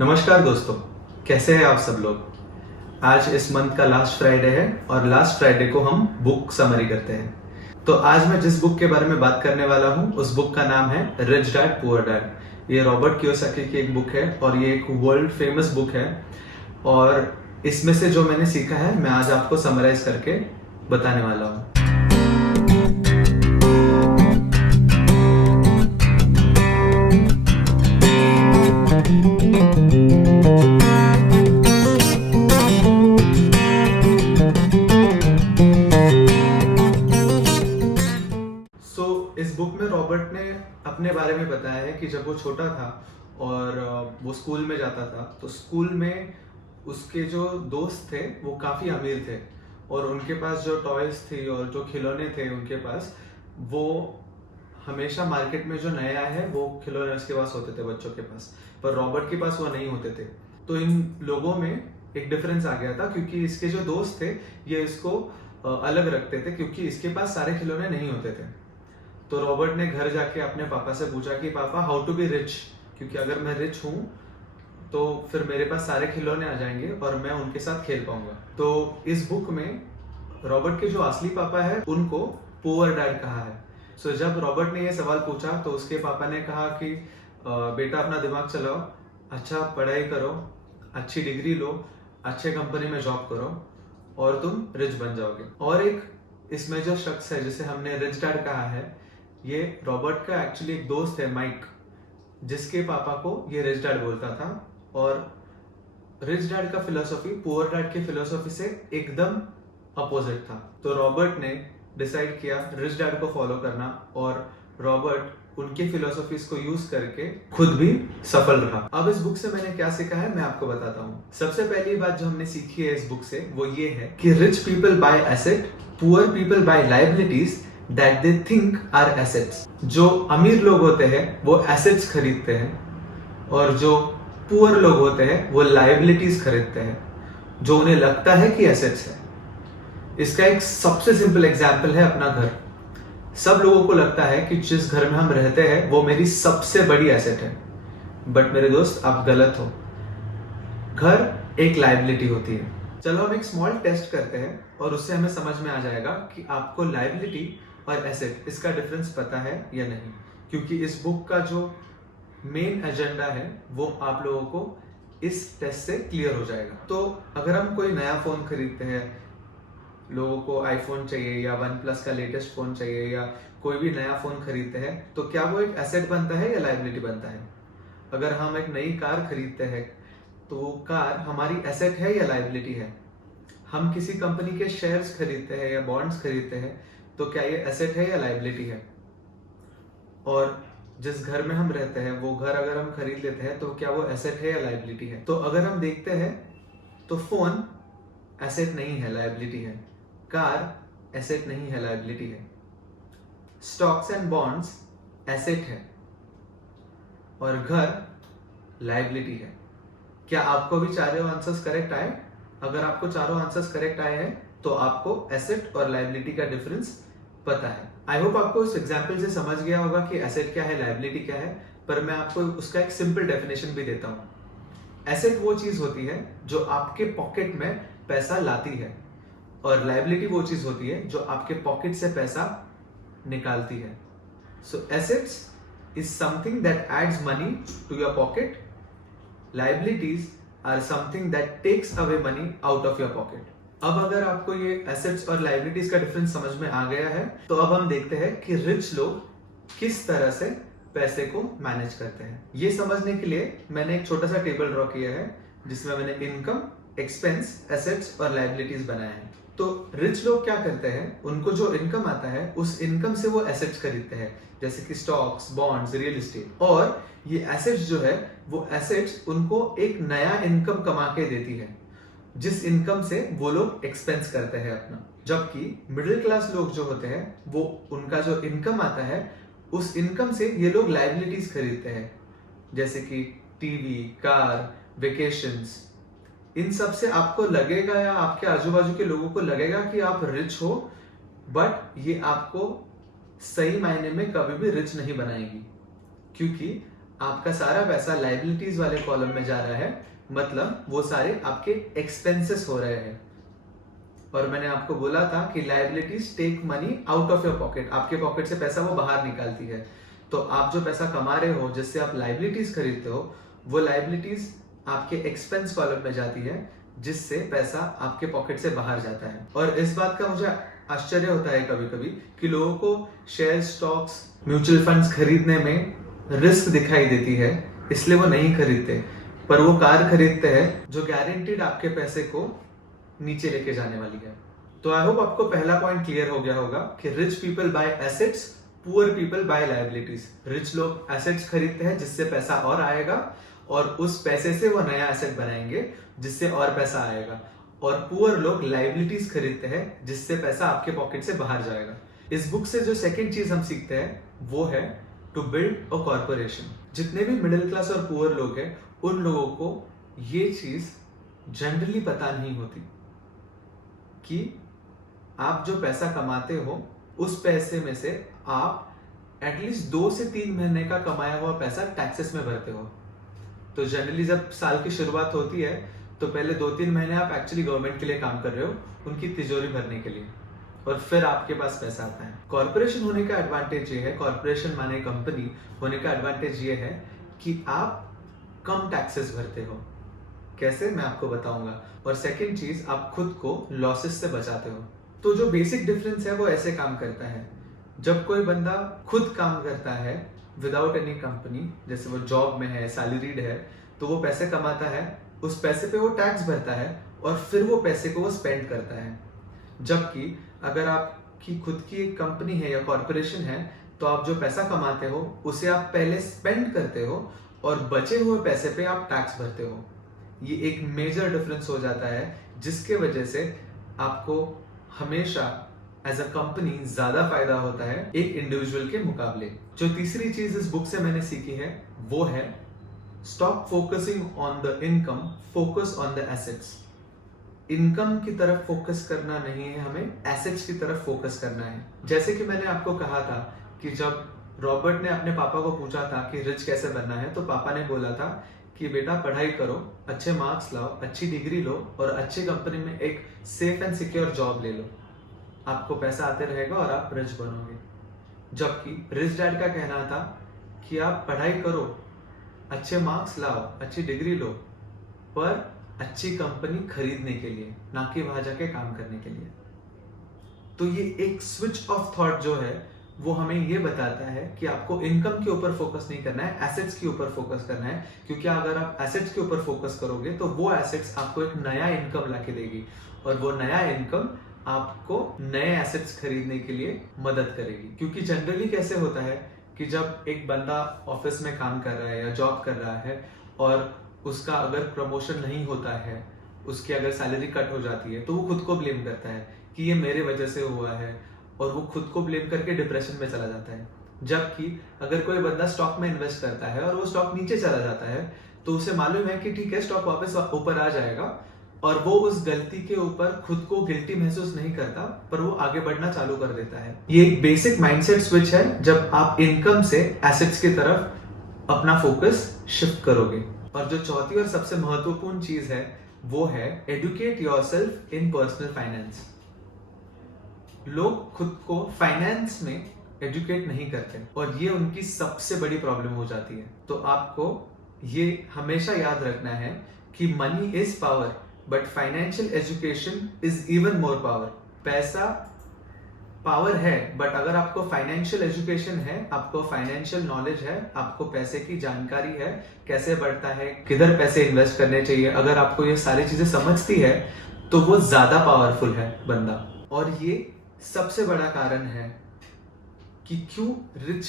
नमस्कार दोस्तों, कैसे हैं आप सब लोग। आज इस मंथ का लास्ट फ्राइडे है और लास्ट फ्राइडे को हम बुक समरी करते हैं। तो आज मैं जिस बुक के बारे में बात करने वाला हूं उस बुक का नाम है रिच डैड पुअर डैड। ये रॉबर्ट कियोसाकी की एक बुक है और ये एक वर्ल्ड फेमस बुक है। और इसमें से जो मैंने सीखा है मैं आज आपको समराइज करके बताने वाला हूँ। इस बुक में रॉबर्ट ने अपने बारे में बताया है कि जब वो छोटा था और वो स्कूल में जाता था तो स्कूल में उसके जो दोस्त थे वो काफ़ी अमीर थे और उनके पास जो टॉयज थी और जो खिलौने थे उनके पास, वो हमेशा मार्केट में जो नया है वो खिलौने उसके पास होते थे बच्चों के पास, पर रॉबर्ट के पास वो नहीं होते थे। तो इन लोगों में एक डिफरेंस आ गया था क्योंकि इसके जो दोस्त थे ये इसको अलग रखते थे क्योंकि इसके पास सारे खिलौने नहीं होते थे। तो रॉबर्ट ने घर जाके अपने पापा से पूछा कि पापा हाउ टू बी रिच, क्योंकि अगर मैं रिच हूँ तो फिर मेरे पास सारे खिलौने आ जाएंगे और मैं उनके साथ खेल पाऊंगा। तो इस बुक में रॉबर्ट के जो असली पापा है उनको पुअर डैड कहा है। सो जब रॉबर्ट ने ये सवाल पूछा तो उसके पापा ने कहा कि बेटा अपना दिमाग चलाओ, अच्छा पढ़ाई करो, अच्छी डिग्री लो, अच्छे कंपनी में जॉब करो और तुम रिच बन जाओगे। और एक इसमें जो शख्स है जिसे हमने रिच डैड कहा है, ये रॉबर्ट का एक्चुअली एक दोस्त है माइक, जिसके पापा को ये रिच डैड बोलता था। और रिच डैड का फिलोसॉफी पुअर डैड की फिलोसॉफी से एकदम अपोजिट था। तो रॉबर्ट ने डिसाइड किया रिच डैड को फॉलो करना और रॉबर्ट उनकी फिलोसॉफीज को यूज करके खुद भी सफल रहा। अब इस बुक से मैंने क्या सीखा है मैं आपको बताता हूँ। सबसे पहली बात जो हमने सीखी है इस बुक से वो ये है कि rich people buy asset, poor people buy liabilities that they think are assets। जो अमीर लोग होते हैं वो assets खरीदते हैं और जो पुअर लोग होते हैं वो liabilities खरीदते हैं जो उन्हें लगता है कि assets है। इसका एक सबसे सिंपल एग्जाम्पल है अपना घर। सब लोगों को लगता है कि जिस घर में हम रहते हैं वो मेरी सबसे बड़ी एसेट है, बट मेरे दोस्त आप गलत हो। घर एक लाइबिलिटी होती है। चलो हम एक स्मॉल टेस्ट करते हैं और उससे हमें समझ में आ जाएगा कि आपको लाइबिलिटी और एसेट इसका डिफरेंस पता है या नहीं, क्योंकि इस बुक का जो मेन एजेंडा है वो आप लोगों को इस टेस्ट से क्लियर हो जाएगा। तो अगर हम कोई नया फोन खरीदते हैं, लोगों को आईफोन चाहिए या OnePlus का लेटेस्ट फोन चाहिए या कोई भी नया फोन खरीदते हैं, तो क्या वो एक एसेट बनता है या लाइबिलिटी बनता है? अगर हम एक नई कार खरीदते हैं तो वो कार हमारी एसेट है या लाइबिलिटी है? हम किसी कंपनी के शेयर्स खरीदते हैं या बॉन्ड्स खरीदते हैं तो क्या ये एसेट है या लाइबिलिटी है? और जिस घर में हम रहते हैं वो घर अगर हम खरीद लेते हैं तो क्या वो एसेट है या लाइबिलिटी है? तो अगर हम देखते हैं तो फोन एसेट नहीं है, लाइबिलिटी है। कार एसेट नहीं है, लाइबिलिटी है। स्टॉक्स एंड बॉन्ड्स एसेट है और घर लाइबिलिटी है। क्या आपको भी चारों आंसर्स करेक्ट आए? अगर आपको चारों आंसर्स करेक्ट आए हैं तो आपको एसेट और लाइबिलिटी का डिफरेंस पता है। आई होप आपको इस एग्जाम्पल से समझ गया होगा कि एसेट क्या है, लाइबिलिटी क्या है, पर मैं आपको उसका एक सिंपल डेफिनेशन भी देता हूं। एसेट वो चीज होती है जो आपके पॉकेट में पैसा लाती है और लाइबिलिटी वो चीज होती है जो आपके पॉकेट से पैसा निकालती है। So assets is something that adds money to your pocket, liabilities are something that takes away money out of your pocket। अब अगर आपको ये एसेट्स और लाइबिलिटीज का डिफरेंस समझ में आ गया है तो अब हम देखते हैं कि रिच लोग किस तरह से पैसे को मैनेज करते हैं। ये समझने के लिए मैंने एक छोटा सा टेबल ड्रॉ किया है जिसमें मैंने इनकम, एक्सपेंस, एसेट्स और लाइबिलिटीज बनाए हैं। तो रिच लोग क्या करते हैं, उनको जो इनकम आता है उस इनकम से वो एसेट्स खरीदते हैं, जैसे कि स्टॉक्स, बॉन्ड्स, रियल एस्टेट। और ये एसेट्स जो है वो एसेट्स उनको एक नया इनकम कमा के देती है जिस इनकम से वो लोग एक्सपेंस करते हैं अपना। जबकि मिडिल क्लास लोग जो होते हैं वो उनका जो इनकम आता है उस इनकम से ये लोग लाइबिलिटीज खरीदते हैं, जैसे कि टीवी, कार, वेकेशंस। इन सब से आपको लगेगा या आपके आजू बाजू के लोगों को लगेगा कि आप रिच हो, बट ये आपको सही मायने में कभी भी रिच नहीं बनाएगी, क्योंकि आपका सारा पैसा लाइबिलिटीज वाले कॉलम में जा रहा है, मतलब वो सारे आपके एक्सपेंसेस हो रहे हैं। और मैंने आपको बोला था कि liabilities take money out of your pocket, आपके पॉकेट से पैसा वो बाहर निकालती है। तो आप जो पैसा कमा रहे हो, जिससे आप लाइबिलिटीज खरीदते हो, वो लाइबिलिटीज आपके एक्सपेंस कॉलम में जाती है, जिससे पैसा आपके पॉकेट से बाहर जाता है। और इस बात का मुझे आश्चर्य होता है कभी कभी कि लोगों को शेयर, स्टॉक्स, म्यूचुअल फंड्स खरीदने में रिस्क दिखाई देती है, इसलिए वो नहीं खरीदते। पर वो कार खरीदते हैं जो गारंटीड आपके पैसे को नीचे लेके जाने वाली है। तो आई होप आपको पहला पॉइंट क्लियर हो गया होगा कि rich people buy assets, poor people buy liabilities. Rich लोग एसेट्स खरीदते हैं जिससे पैसा और आएगा, और उस पैसे से वो नया एसेट बनाएंगे जिससे और पैसा आएगा। और पुअर लोग लायबिलिटीज खरीदते हैं जिससे पैसा आपके पॉकेट से बाहर जाएगा। इस बुक से जो सेकंड चीज हम सीखते हैं वो है टू बिल्ड अ कॉर्पोरेशन। जितने भी मिडिल क्लास और पुअर लोग हैं, उन लोगों को ये चीज जनरली पता नहीं होती कि आप जो पैसा कमाते हो, उस पैसे में से आप एटलीस्ट 2 से 3 महीने का कमाया हुआ पैसा टैक्सेस में भरते हो। तो जनरली जब साल की शुरुआत होती है तो पहले 2-3 महीने आप एक्चुअली गवर्नमेंट के लिए काम कर रहे हो, उनकी तिजोरी भरने के लिए, और फिर आपके पास पैसा आता है। कॉर्पोरेशन होने का एडवांटेज ये है, कॉर्पोरेशन माने कंपनी होने का एडवांटेज ये है कि आप कम टैक्सेस भरते हो। कैसे, मैं आपको बताऊंगा। और सेकंड चीज, आप खुद को लॉसेस से बचाते हो। तो जो बेसिक डिफरेंस है वो ऐसे काम करता है। जब कोई बंदा खुद काम करता है विदाउट एनी कंपनी, जैसे वो जॉब में है, सैलरीड है, तो वो पैसे कमाता है, उस पैसे पे वो टैक्स भरता है और फिर वो पैसे को वो स्पेंड करता है। जबकि अगर आपकी खुद की एक कंपनी है या कॉर्पोरेशन है, तो आप जो पैसा कमाते हो उसे आप पहले स्पेंड करते हो और बचे हुए पैसे पे आप टैक्स भरते हो। ये एक मेजर डिफरेंस हो जाता है, जिसके वजह से आपको हमेशा एज अ कंपनी ज्यादा फायदा होता है एक इंडिविजुअल के मुकाबले। जो तीसरी चीज इस बुक से मैंने सीखी है वो है stop focusing on the income, focus on the assets. Income की तरफ फोकस करना नहीं है, हमें एसेट्स की तरफ फोकस करना है। जैसे कि मैंने आपको कहा था कि जब रॉबर्ट ने अपने पापा को पूछा था कि रिच कैसे बनना है, तो पापा ने बोला था कि बेटा पढ़ाई करो, अच्छे मार्क्स लाओ, अच्छी डिग्री लो और अच्छी कंपनी में एक सेफ एंड सिक्योर जॉब ले लो, आपको पैसा आते रहेगा और आप रिच बनोगे। जबकि रिच डैड का कहना था कि आप पढ़ाई करो, अच्छे मार्क्स लाओ, अच्छी डिग्री लो, पर अच्छी कंपनी खरीदने के लिए, ना कि वहां जाके काम करने के लिए। तो ये एक स्विच ऑफ थॉट जो है वो हमें ये बताता है कि आपको इनकम के ऊपर फोकस नहीं करना है, एसेट्स के ऊपर फोकस करना है। क्योंकि अगर आप एसेट्स के ऊपर फोकस करोगे तो वो एसेट्स आपको एक नया इनकम लाके देगी, और वो नया इनकम आपको नए एसेट्स खरीदने के लिए मदद करेगी। क्योंकि जनरली कैसे होता है कि जब एक बंदा ऑफिस में काम कर रहा है या जॉब कर रहा है और उसका अगर प्रमोशन नहीं होता है, उसकी अगर सैलरी कट हो जाती है, तो वो खुद को ब्लेम करता है कि ये मेरे वजह से हुआ है, और वो खुद को ब्लेम करके डिप्रेशन में चला जाता है। जबकि अगर कोई बंदा स्टॉक में इन्वेस्ट करता है और वो स्टॉक नीचे चला जाता है, तो उसे मालूम है कि ठीक है, स्टॉक वापस ऊपर आ जाएगा, और वो उस गलती के ऊपर खुद को गिल्टी महसूस नहीं करता, पर वो आगे बढ़ना चालू कर देता है। ये एक बेसिक माइंडसेट स्विच है जब आप इनकम से एसेट्स की तरफ अपना फोकस शिफ्ट करोगे। और जो चौथी और सबसे महत्वपूर्ण चीज है वो है educate yourself in personal finance. लोग खुद को फाइनेंस में एजुकेट नहीं करते और ये उनकी सबसे बड़ी प्रॉब्लम हो जाती है। तो आपको ये हमेशा याद रखना है कि money is power, but financial education is even more power. पैसा पावर है, बट अगर आपको फाइनेंशियल एजुकेशन है, आपको फाइनेंशियल नॉलेज है, आपको पैसे की जानकारी है, कैसे बढ़ता है, किधर पैसे इन्वेस्ट करने चाहिए, अगर आपको ये सारी चीजें समझती है तो वो ज्यादा पावरफुल है बंदा। और ये सबसे बड़ा कारण है कि क्यों रिच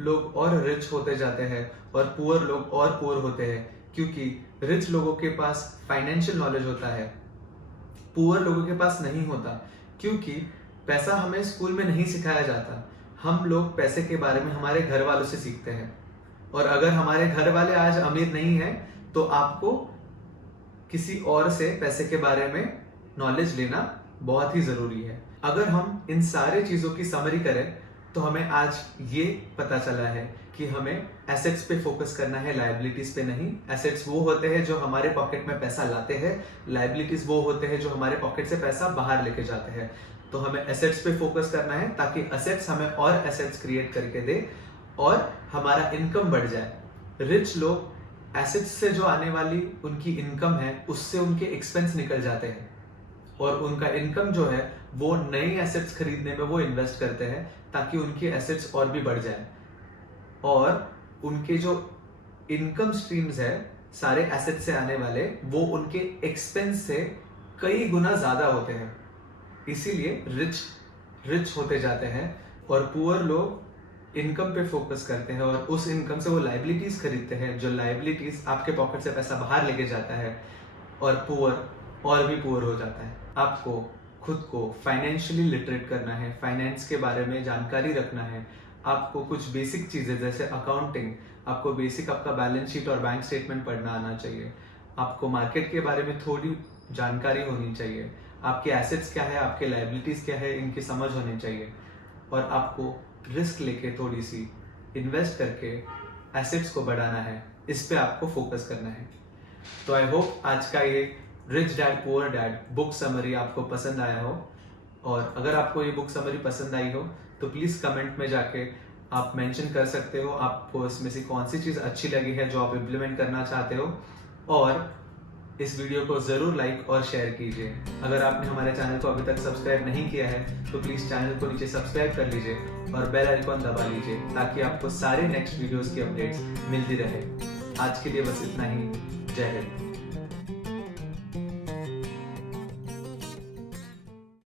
लोग और रिच होते जाते हैं और पुअर लोग और पुअर होते हैं। क्योंकि रिच लोगों के पास फाइनेंशियल नॉलेज होता है, पुअर लोगों के पास नहीं होता। क्योंकि पैसा हमें स्कूल में नहीं सिखाया जाता, हम लोग पैसे के बारे में हमारे घर वालों से सीखते हैं। और अगर हमारे घर वाले आज अमीर नहीं है तो आपको किसी और से पैसे के बारे में नॉलेज लेना बहुत ही जरूरी है। अगर हम इन सारे चीजों की समरी करें तो हमें आज ये पता चला है कि हमें एसेट्स पे फोकस करना है, लायबिलिटीज पे नहीं। एसेट्स वो होते हैं जो हमारे पॉकेट में पैसा लाते हैं, लायबिलिटीज वो होते हैं जो हमारे पॉकेट से पैसा बाहर लेके जाते हैं। तो हमें एसेट्स पे फोकस करना है ताकि एसेट्स हमें और एसेट्स क्रिएट करके दे और हमारा इनकम बढ़ जाए। रिच लोग एसेट्स से जो आने वाली उनकी इनकम है उससे उनके एक्सपेंस निकल जाते हैं और उनका इनकम जो है वो नई एसेट्स खरीदने में वो इन्वेस्ट करते हैं ताकि उनकी एसेट्स और भी बढ़ जाए और उनके जो इनकम स्ट्रीम्स है सारे एसेट से आने वाले वो उनके एक्सपेंस से कई गुना ज्यादा होते हैं। इसीलिए रिच होते जाते हैं और पुअर लोग इनकम पे फोकस करते हैं और उस इनकम से वो लायबिलिटीज खरीदते हैं, जो लायबिलिटीज आपके पॉकेट से पैसा बाहर लेके जाता है और पुअर और भी पुअर हो जाता है। आपको खुद को फाइनेंशियली लिटरेट करना है, फाइनेंस के बारे में जानकारी रखना है। आपको कुछ बेसिक चीजें जैसे अकाउंटिंग, आपको बेसिक आपका बैलेंस शीट और बैंक स्टेटमेंट पढ़ना आना चाहिए। आपको मार्केट के बारे में थोड़ी जानकारी होनी चाहिए। आपके एसेट्स क्या है, आपके लायबिलिटीज क्या है, इनकी समझ होनी चाहिए और आपको रिस्क लेके थोड़ी सी इन्वेस्ट करके एसेट्स को बढ़ाना है। इस पे आपको फोकस करना है। तो आई होप आज का ये rich dad poor dad book summary आपको पसंद आया हो और अगर आपको ये बुक समरी पसंद आई हो तो प्लीज कमेंट में जाके आप मेंशन कर सकते हो आपको इसमें से कौन सी चीज अच्छी लगी है जो आप इम्प्लीमेंट करना चाहते हो और इस वीडियो को जरूर लाइक और शेयर कीजिए। अगर आपने हमारे चैनल को अभी तक सब्सक्राइब नहीं किया है तो प्लीज चैनल को नीचे सब्सक्राइब कर लीजिए और बेल आइकॉन दबा लीजिए ताकि आपको सारे नेक्स्ट वीडियोस की अपडेट्स मिलती रहे। आज के लिए बस इतना ही। जय हिंद।